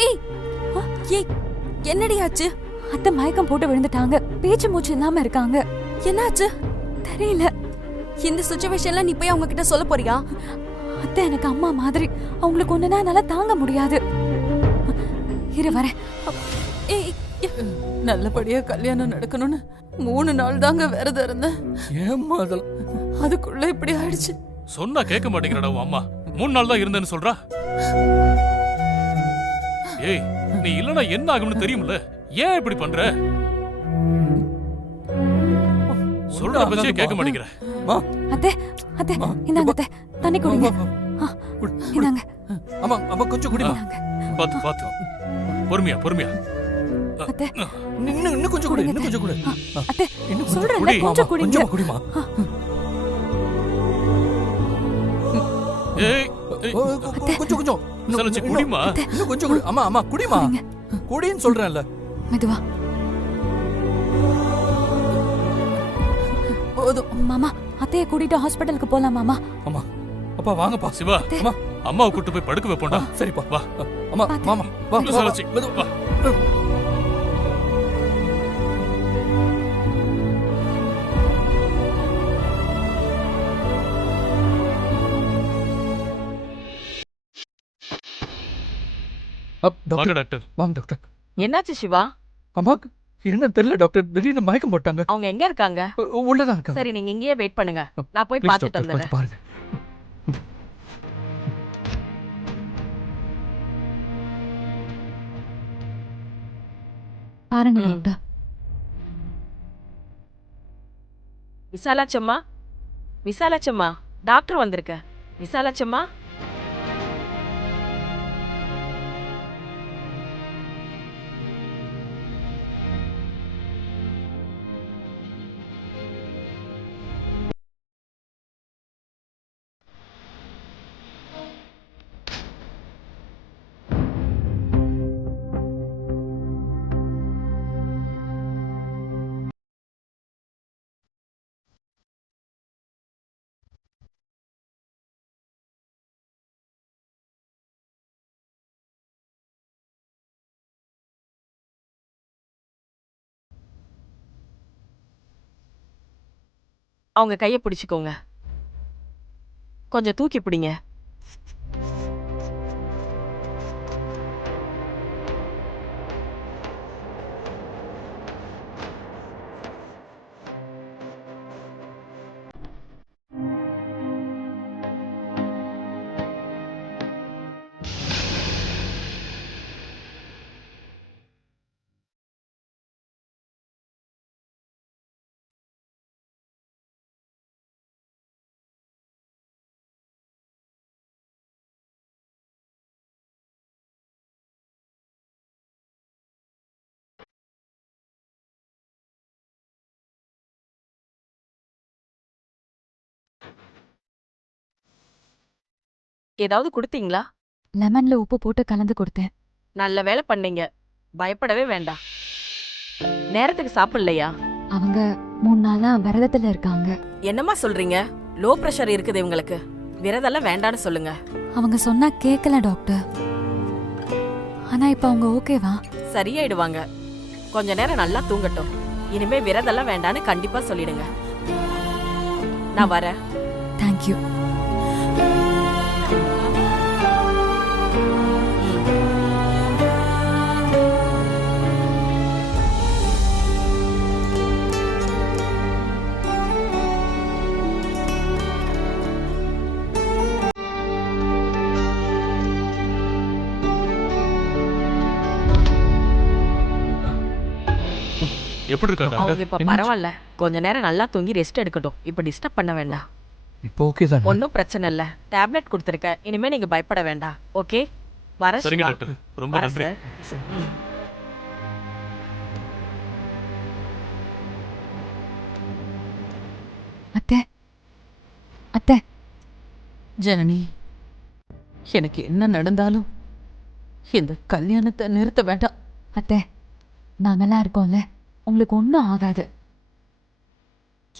ஏய் ஏய், என்னடி ஆச்சு? அத்தை மயக்கம் போட்டு விழுந்துட்டாங்க. பேச்சு மூச்சு இல்லாம இருக்காங்க. என்னாச்சு தெரியல. இந்த சிச்சுவேஷன்ல நீ போய் அவங்க கிட்ட சொல்ல போறியா? அத்தை எனக்கு அம்மா மாதிரி. அவங்களுக்கு ஒண்ணுனா என்னால தாங்க முடியாது. இரு வரேன். ஏய் நல்லபடியா கல்யாணம் நடக்கணும்னு 3 நாள் தாங்க விரதம் இருந்தேன். ஏம்மா அதெல்லாம்? அதுக்குள்ள இப்படி ஆயிடுச்சு. சொன்னா கேட்க மாட்டேங்கிறடா உன் அம்மா. 3 நாள் தான் இருந்தேன்னு சொல்றா. ஏய், நீ இல்லனா என்ன ஆகும்னு தெரியும்ல, ஏன் இப்படி பண்ற? சொல்ற பச்சையே கேட்க மாட்டேங்கிற. அத்தை அத்தை இந்தாங்க அத்தை, தண்ணி குடிங்க. இந்தாங்க. அம்மா அம்மா கொஞ்சம் குடிமா. பாத்து பாத்து, பொறுமையா பொறுமையா. அத்தை இன்னும் கொஞ்சம் குடி, இன்னும் கொஞ்சம் குடி. அத்தை இன்னும் சொல்றேன்ல, கொஞ்சம் குடிங்க. கொஞ்சம் குடிமா. ஏய் கொஞ்சம் கொஞ்சம் சலச்சி குடிமா. இன்னும் கொஞ்சம் குடி. அம்மா அம்மா குடிமா. குடின்னு சொல்றேன்ல. மெதுவா. மாமா, அத்தையை கூட்டிட்டு ஹாஸ்பிட்டலுக்கு போலாம் மாமா. அம்மா அப்பா வாங்கப்பா. சிவா, அம்மா அம்மாவை கூட்டு போய் படுக்க வைப்போம்டா. சரிப்பா வா. அம்மா மாமா வா. சலச்சி வா. வாங்க டாக்டர். வாங்க டாக்டர். என்னாச்சு சிவா? அம்மாக்கு என்ன தெரியல டாக்டர், திடீர்னு மயக்கம் போட்டாங்க. அவங்க எங்க இருக்காங்க? உள்ளதான் இருக்காங்க. சரி, நீங்க இங்கேயே வெயிட் பண்ணுங்க, நான் போய் Please, பார்த்துட்டு டாக்டர், வந்துடுறேன். கொஞ்சம் பாருங்க. பாருங்க டாக்டர். விசாலாச்சம்மா, விசாலாச்சம்மா, டாக்டர் வந்திருக்க. விசாலாச்சம்மா, அவங்க கையை பிடிச்சுக்கோங்க, கொஞ்சம் தூக்கி பிடிங்க. ஏதாவது கொடுத்தீங்களா? லெமன்ல உப்பு போட்டு கலந்து கொடுத்தேன். நல்ல வேலை பண்ணீங்க, பயப்படவே வேண்டாம். நேரத்துக்கு சாப்பிடலையா? அவங்க 3 நாளா விரதத்துல இருக்காங்க. என்னம்மா சொல்றீங்க? லோ பிரஷர் இருக்குது இவங்களுக்கு, விரதெல்லாம் வேண்டான்னு சொல்லுங்க. அவங்க சொன்னா கேட்கல டாக்டர். ஆனா இப்ப அவங்க ஓகேவா? சரியாயிடுவாங்க, கொஞ்ச நேரம் நல்லா தூங்கட்டும். இனிமே விரதெல்லாம் வேண்டான்னு கண்டிப்பா சொல்லிடுங்க. நான் வரேன். தேங்க்யூ. எப்படி இருக்கா டாக்டர்? அவங்க இப்ப பரவாயில்ல, கொஞ்ச நேரம் நல்லா தூங்கி ரெஸ்ட் எடுக்கட்டும். இப்ப டிஸ்டர்ப் பண்ண வேண்டாம். இப்போ ஓகே தானே? ஒன்னும் பிரச்சனை இல்ல, டேப்லெட் கொடுத்துருக்கேன், இனிமே நீங்க பயப்பட வேண்டாம். ஓகே, வர சரிங்க டாக்டர், ரொம்ப நன்றி. அத்தை அத்தை. ஜனனி, எனக்கு என்ன நடந்தாலும் இந்த கல்யாணத்தை நிறுத்த வேண்டாம். அத்தை நாங்கெல்லாம் இருக்கோம்ல, உங்களுக்கு ஒன்றும் ஆகாது.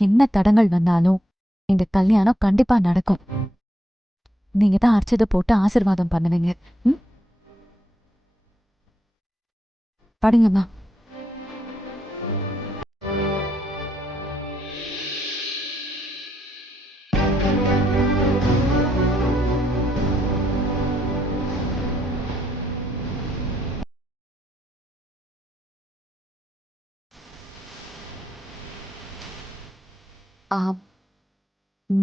என்ன தடங்கள் வந்தாலும் இந்த கல்யாணம் கண்டிப்பா நடக்கும். நீங்க தான் அர்ச்சதை போட்டு ஆசீர்வாதம் பண்ணுவீங்க. படிங்கம்மா. ஆ,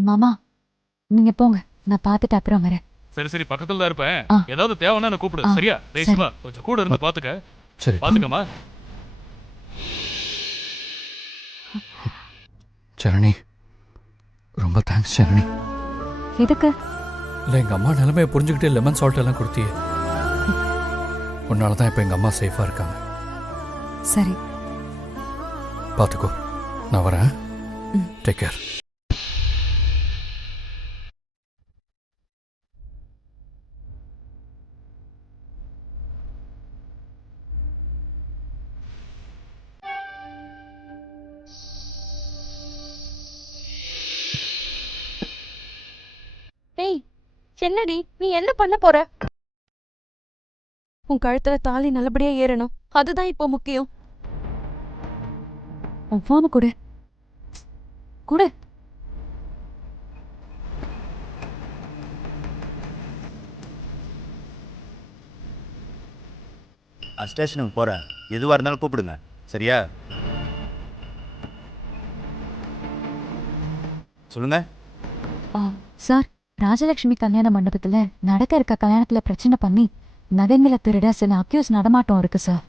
மாமா நீங்க போங்க, நான் பார்த்துட்டு அப்புறம் வரேன். சரி சரி பக்கத்துல தான் இருப்பேன். ஆ. ஏதாவது தேவைன்னா என்ன கூப்பிடு. ஆ, சரியா? சரி. ரேஷ்மா கொஞ்சம் கூட இருந்து பாத்துக்க. சரி பாத்துக்கமா. சரணி, ரொம்ப தேங்க்ஸ் சரணி. எதுக்கு? இல்லை எங்கள் அம்மா நிலைமையை புரிஞ்சுக்கிட்டு லெமன் சால்ட் எல்லாம் கொடுத்தியே. உன்னால தான் இப்போ எங்கள் அம்மா சேஃபாக இருக்காங்க. சரி. பார்த்துக்கோ, நான் வரேன். Take care. ஏய் என்னடி நீ என்ன பண்ண போற? உன் கழுத்துல தாலி நல்லபடியா ஏறணும், அதுதான் இப்போ முக்கியம். உன் ஃபோனு கொடு. கொடு. ஸ்டேஷனுக்கு போகிறேன், எதுவாக இருந்தாலும் கூப்பிடுங்க, சரியா? சொல்லுங்க. சார், ராஜலட்சுமி கல்யாண மண்டபத்துல நடக்க இருக்க கல்யாணத்துல பிரச்சனை பண்ணி நகைங்களை திருட சில அக்யூஸ் நடமாட்டம் இருக்கு சார்.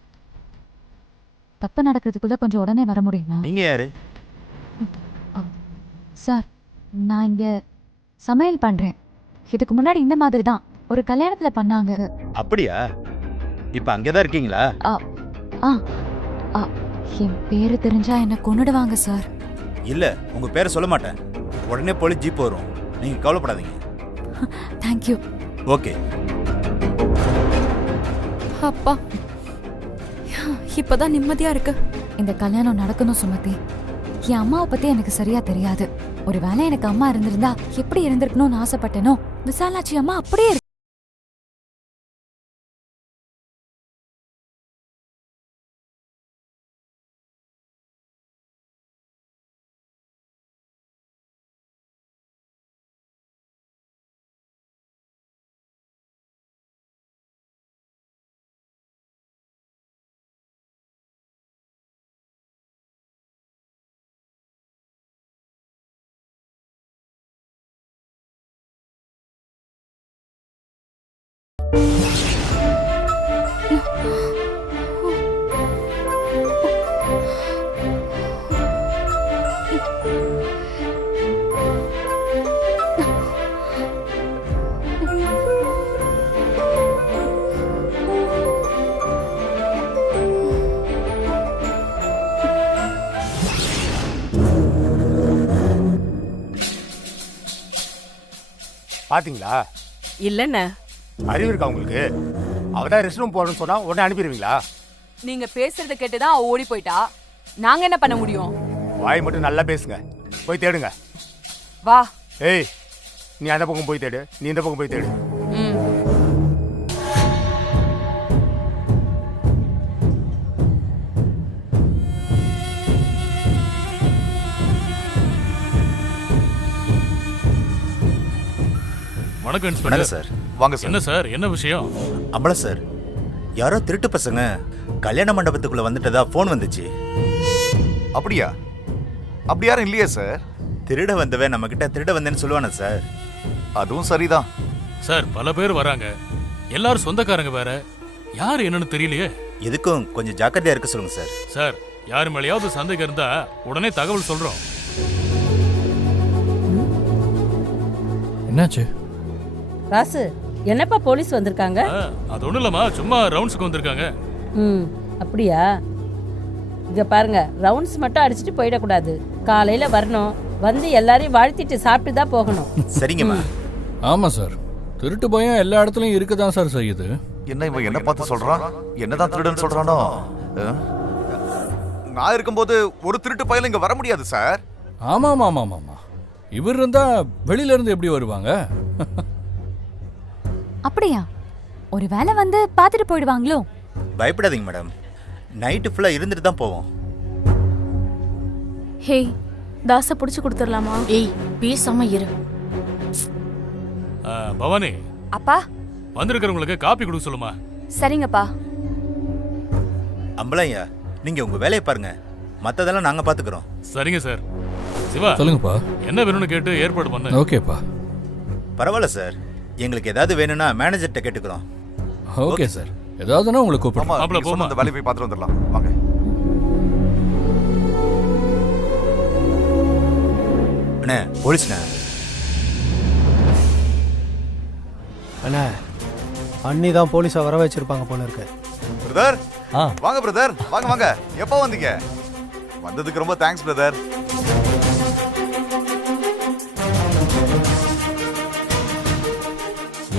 தப்பு நடக்கிறதுக்குள்ள கொஞ்சம் உடனே வர முடியுமா? நீங்கள் யாரு? சார், நான் இங்க சமையல் பண்றேன். இதுக்கு முன்னாடி இந்த மாதிரி தான் ஒரு கல்யாணத்துல பண்ணாங்க. அப்படியா? இப்போ அங்கே தான் இருக்கீங்களா? ஆ ஆ ஆ, என் பேரு தெரிஞ்சா என்ன கொன்னுடுவாங்க சார். இல்லை, உங்கள் பேரை சொல்ல மாட்டேன். உடனே போலீஸ் ஜீப் வரும், நீங்கள் கவலைப்படாதீங்க. தேங்க்யூ. ஓகே. அப்பா, இப்பதான் நிம்மதியா இருக்கு. இந்த கல்யாணம் நடக்கணும் சுமதி. என் அம்மாவை பத்தி எனக்கு சரியா தெரியாது. ஒருவேளை எனக்கு அம்மா இருந்திருந்தா எப்படி இருந்திருக்கணும்னு ஆசைப்பட்டேனோ விசாலாட்சி அம்மா அப்படியே இருக்கு. பாத்தீங்களா? இல்லண்ணே. அறிவு இருக்கா உங்களுக்கு? அவதான் ரெஸ்ட் ரூம் போறேன்னு சொன்னா உடனே அனுப்பிடுவீங்களா? நீங்க பேசுறத கேட்டுதான் அவ ஓடி போயிட்டா. நாங்க என்ன பண்ண முடியும்? வாய் மட்டும் நல்லா பேசுங்க. போய் தேடுங்க. வா. ஏய், நீ அந்த பக்கம் போய் தேடு, நீ இந்த பக்கம் போய் தேடு. ம். வணக்கம் வணக்கம் இன்ஸ்பெக்டர். சார். வாங்க என்ன சார், என்ன விஷயம்? அம்பளை சார், யாரோ திருட்டு பசங்க கல்யாண மண்டபத்துக்குள்ளே வந்துட்டதா ஃபோன் வந்துச்சு. அப்படியா? அப்படி யாரும் இல்லையா சார்? திருட வந்தவன் நம்மக்கிட்ட திருட வந்தேன்னு சொல்லுவானே சார். அதுவும் சரிதான் சார், பல பேர் வராங்க, எல்லாரும் சொந்தக்காரங்க வேற. யார் என்னன்னு தெரியலையே. எதுக்கும் கொஞ்சம் ஜாக்கிரதையாக இருக்க சொல்லுங்க சார். சார், யார் மேலேயாவது சந்தேகம் இருந்தா உடனே தகவல் சொல்றோம். என்னாச்சு? ராசு, என்னப்பா போலீஸ் வந்திருக்காங்க? அது ஒண்ணும் இல்லம்மா, சும்மா ரவுண்ட்ஸ்க்கு வந்திருக்காங்க. ம், அப்படியா? இங்க பாருங்க, ரவுண்ட்ஸ் மட்டும் அடிச்சுட்டு போயிடக்கூடாது. காலையில வரணும், வந்து எல்லாரையும் வாழ்த்திட்டு சாப்பிட்டு தான் போகணும். சரிங்கம்மா. ஆமாம் சார், திருட்டு பயம் எல்லா இடத்துலையும் இருக்க தான் சார் செய்யுது. என்ன இவன் என்ன பார்த்து சொல்றான்? என்னதான் திருடுன்னு சொல்றானோ? நான் இருக்கும்போது ஒரு திருட்டு பயலும் இங்க வர முடியாது சார். ஆமாம் ஆமாம் ஆமாம், இவர் இருந்தா வெளியில இருந்து எப்படி வருவாங்க? அப்படியா? ஒரு வேளை வந்து பார்த்துட்டு போயிடுவாங்களோ? பயப்படாதீங்க மேடம், நைட்டு ஃபுல்லாக இருந்துட்டு தான் போவோம். ஹேய், தாசை பிடிச்சி கொடுத்துடலாமா? ஏய் பேசாம இரு. பவானி, அப்பா. வந்திருக்கிறவங்களுக்கு காப்பி கொடுக்க சொல்லுமா. சரிங்கப்பா. அம்பளையா, நீங்கள் உங்கள் வேலையை பாருங்க, மற்றதெல்லாம் நாங்கள் பார்த்துக்குறோம். சரிங்க சார். சிவா, சொல்லுங்கப்பா. என்ன வேணும்னு கேட்டு ஏற்பாடு பண்ண. ஓகேப்பா. பரவாயில்ல சார், எங்களுக்கு ஏதாவது வேணும்னா மேனேஜர்கிட்ட கேட்டுக்கிறோம். Okay sir. ஏதாவதுன்னா உங்களுக்கு ஆமா, கூப்பிடுறோம். மாப்பிள, நீங்க சொன்ன போமா. அந்த வேலையை போய் பார்த்துட்டு வந்துடலாம். வாங்க. அண்ணே, போலீஸ்ண்ணே. அண்ணா, அண்ணி தான் போலீஸை வர வச்சிருப்பாங்க போல இருக்கு. பிரதர், வாங்க பிரதர், வாங்க வாங்க. எப்போ வந்தீங்க? வந்ததுக்கு ரொம்ப தேங்க்ஸ் பிரதர்.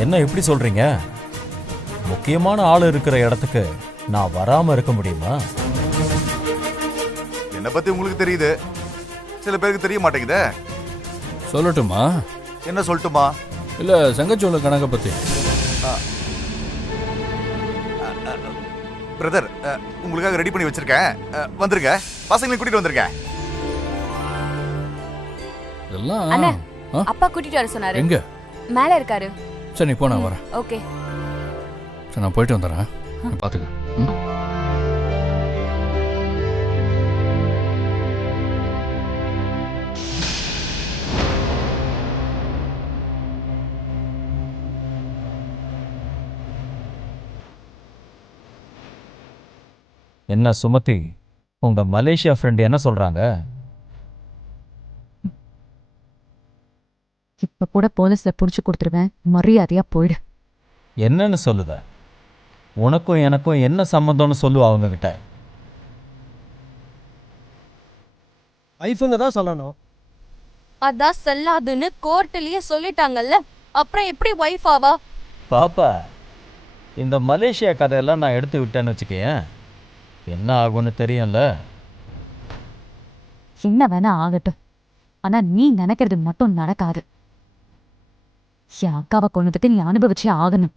என்ன இப்படி சொல்றீங்க? முக்கியமான ஆள் இருக்கிற இடத்துக்கு நான் வராம இருக்க முடியுமா? என்னை பத்தி உங்களுக்கு தெரியுது, சில பேருக்கு தெரிய மாட்டேங்குதே. சொல்லட்டுமா? என்ன சொல்லட்டுமா? இல்லை, சங்கச்சோள கணக்கை பற்றி. பிரதர், உங்களுக்காக ரெடி பண்ணி வச்சிருக்கேன். வந்துருங்க, பசங்களை கூட்டிட்டு வந்துருங்க. இதெல்லாம் அண்ணா, ஆ? அப்பா கூட்டிட்டு வர சொன்னாரு. எங்க? மேல இருக்காரு. சரி, நீ போ, நான் வரேன். ஓகே. சரி, நான் போயிட்டு வந்துடுறேன். பார்த்துக்க. என்ன சுமதி, உங்க மலேசியா ஃப்ரெண்ட் என்ன சொல்றாங்க? இப்ப கூட போலீஸ்ல புடிச்சு கொடுத்துருவேன், மரியாதையா போயிடு. என்னன்னு சொல்லுத? உனக்கும் எனக்கும் என்ன சம்மந்தம்னு சொல்லு அவங்க கிட்ட. ஐஃபுங்க தான் சொல்லணும். அதான் செல்லாதுன்னு கோர்ட்லயே சொல்லிட்டாங்கல்ல, அப்புறம் எப்படி ஒய்ஃப் ஆவா? பாப்பா, இந்த மலேசியா கதையெல்லாம் நான் எடுத்து விட்டேன்னு வச்சுக்கேன், என்ன ஆகும்னு தெரியும்ல. என்ன வேணா ஆகட்டும், ஆனா நீ நினைக்கிறது மட்டும் நடக்காது. என் அக்காவை கொன்னதுக்கு நீ அனுபவிச்சே ஆகணும்.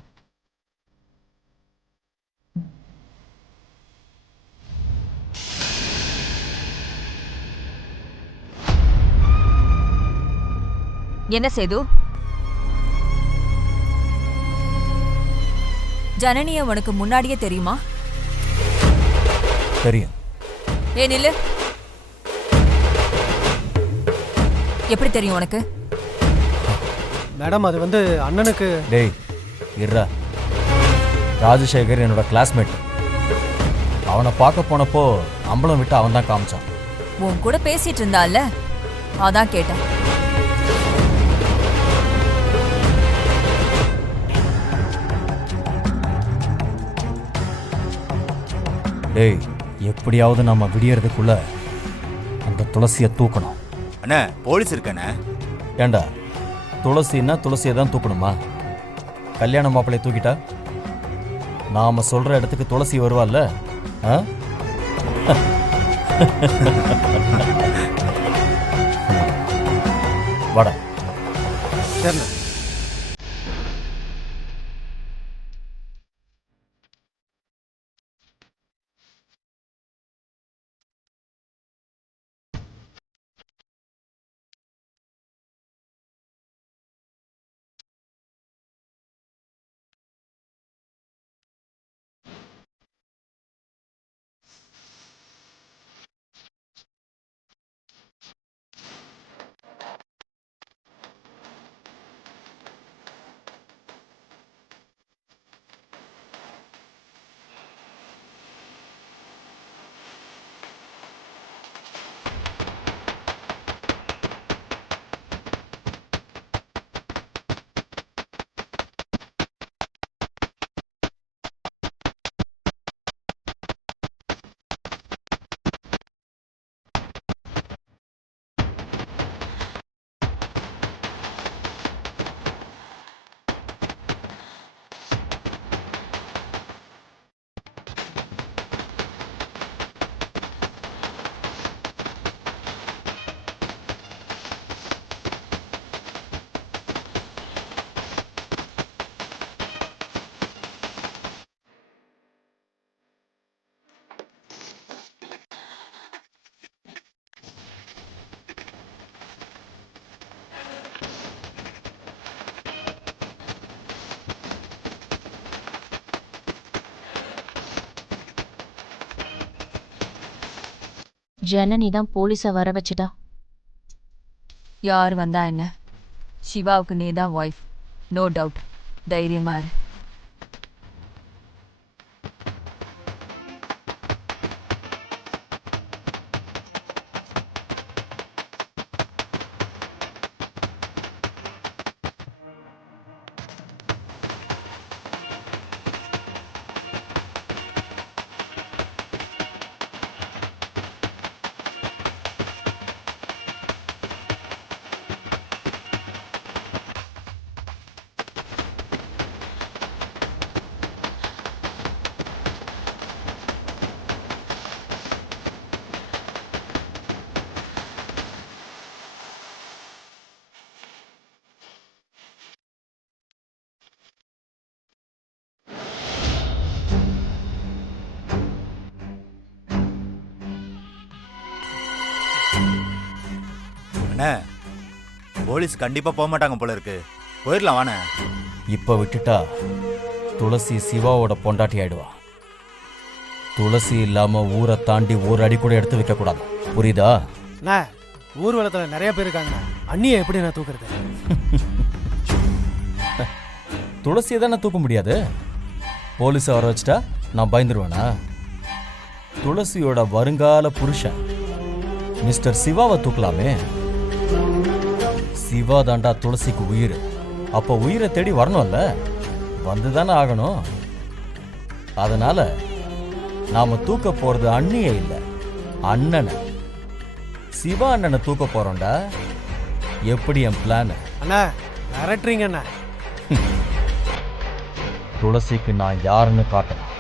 என்ன சேது? ஜனனிய உனக்கு முன்னாடியே தெரியுமா? தெரியும். ஏ நில்லு. எப்படி தெரியும் உனக்கு? மேடம், அது வந்து அண்ணனுக்கு. டேய் இர்ரா, ராஜசேகர் என்னோட கிளாஸ்மேட். அவனை பார்க்க போனப்போ அம்பலம் விட்டு அவன் தான் காமிச்சான். உன் கூட பேசிட்டு இருந்தால, அதான் கேட்டேன். டேய், எப்படியாவது நம்ம விடியறதுக்குள்ள அந்த துளசியை தூக்கணும். அண்ணா, போலீஸ் இருக்கானே. ஏண்டா, துளசின்னா துளசியை தான் தூக்கணுமா? கல்யாண மாப்பிள்ளையை தூக்கிட்டா நாம சொல்ற இடத்துக்கு துளசி வருவாள்ல? ஆ? வாடா. சரிண்ணா. ஜனனி தான் போலீஸை வர வச்சுட்டா. யார் வந்தா என்ன, சிவாவுக்கு நீ தான் ஒய்ஃப், நோ டவுட். தைரியமா இரு. அண்ணே, போலீஸ் கண்டிப்பா போக மாட்டாங்க போல இருக்கு. போயிடலாம் வாண்ணே. இப்ப விட்டுட்டா துளசி சிவாவோட பொண்டாட்டி ஆயிடுவா. துளசி இல்லாம ஊரை தாண்டி ஒரு அடி கூட எடுத்து வைக்க கூடாது, புரியுதா? அண்ணா ஊர்வலத்தில் நிறைய பேர் இருக்காங்க, அண்ணியை எப்படி நான் தூக்குறது? துளசியை தானே தூக்க முடியாது. போலீஸை வர வச்சுட்டா நான் பயந்துருவேனா? துளசியோட வருங்கால புருஷன் மிஸ்டர் சிவாவை தூக்கலாமே. சிவா தாண்டா துளசிக்கு உயிர். அப்போ உயிரை தேடி வரணும்ல, வந்துதானே ஆகணும். அதனால நாம தூக்க போறது அண்ணியே இல்லை, அண்ணனை. சிவா அண்ணனை தூக்க போறோம்டா. எப்படி என் பிளான்? அண்ணா மிரட்டுறீங்க அண்ணா. துளசிக்கு நான் யாருன்னு காட்டுறேன்.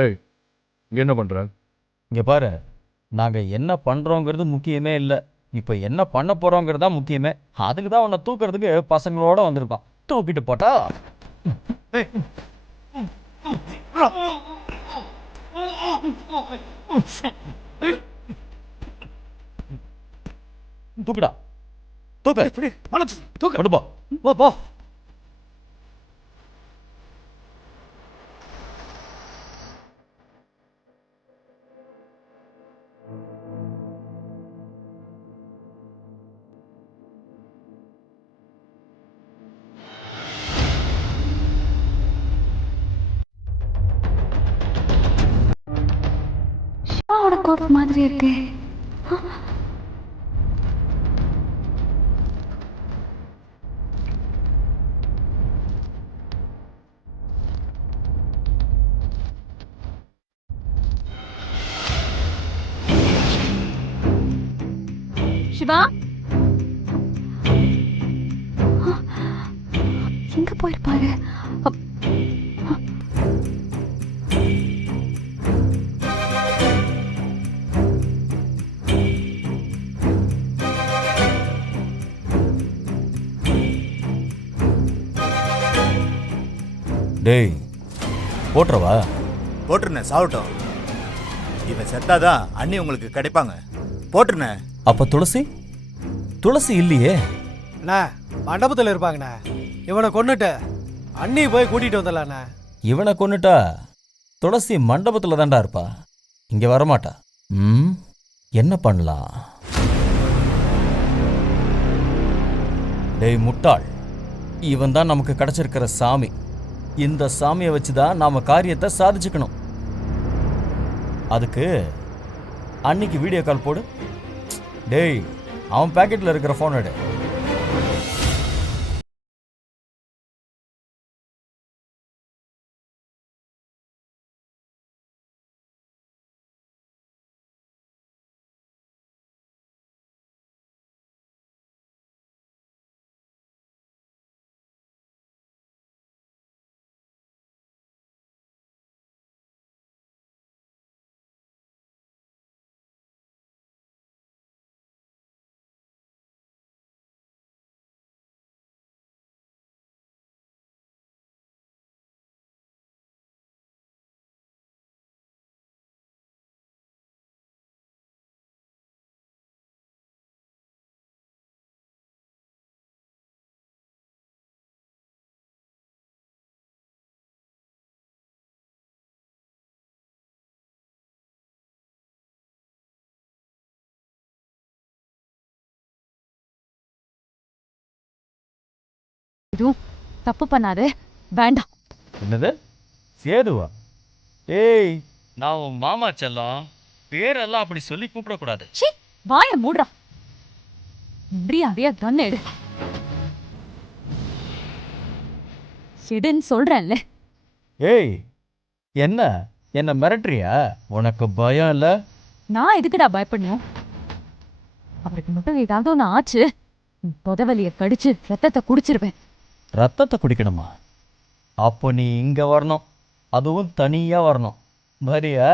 ஏய், இங்க என்ன பண்ற? இங்க பாரு, நாங்க என்ன பண்றோங்கிறது முக்கியமே இல்லை, இப்ப என்ன பண்ண போறோங்கிறது தான் முக்கியமே. அதுக்கு தான் உன்னை தூக்குறதுக்கு பசங்களோட வந்திருக்கோம். தூக்கிட்டு போட்டா தூக்குடா, தூக்கு போ. சிவாவோட கோட் மாதிரி இருக்கு. சிவா எங்க போயிருப்பாரு? டேய் போட்டுறவா? போட்டுருண்ணே, சாவட்டும். இவன் செத்தாதான் அண்ணி உங்களுக்கு கிடைப்பாங்க. போட்டுருண்ணே. அப்ப துளசி இல்லையே. அண்ணா மண்டபத்தில் இருப்பாங்கண்ணா. இவனை கொன்னுட்டு அண்ணி போய் கூட்டிட்டு வந்துடலாண்ணா. இவனை கொன்னுட்டா துளசி மண்டபத்துல தான்டா இருப்பா, இங்க வரமாட்டா. என்ன பண்ணலாம்? டேய் முட்டாள், இவன் தான் நமக்கு கிடைச்சிருக்கிற சாமி. இந்த சாமியை வச்சுதான் நாம காரியத்தை சாதிச்சுக்கணும். அதுக்கு அன்னைக்கு வீடியோ கால் போடு. டேய், அவன் பாக்கெட்ல இருக்கிற போன் எடு. எதுவும் தப்பு பண்ணாதே, வேண்டாம். என்னது சேதுவா? ஏய், நான் உன் மாமா செல்லம், பேரெல்லாம் அப்படி சொல்லி கூப்பிடக்கூடாது. ச்சீ, வாயை மூடுறா. மரியாதையா கண்ணு எடு. எடுன்னு சொல்றேன்ல. ஏய், என்ன மிரட்டுறியா? உனக்கு பயம் இல்ல? நான் எதுக்குடா பயப்படணும்? அவருக்கு மட்டும் ஏதாவது ஒன்று ஆச்சு, புதவலியை கடிச்சு ரத்தத்தை குடிச்சிருவேன். ரத்தத்தை குடிக்கணுமா? அப்போ நீ இங்க வரணும், அதுவும் தனியா வரணும். வரியா?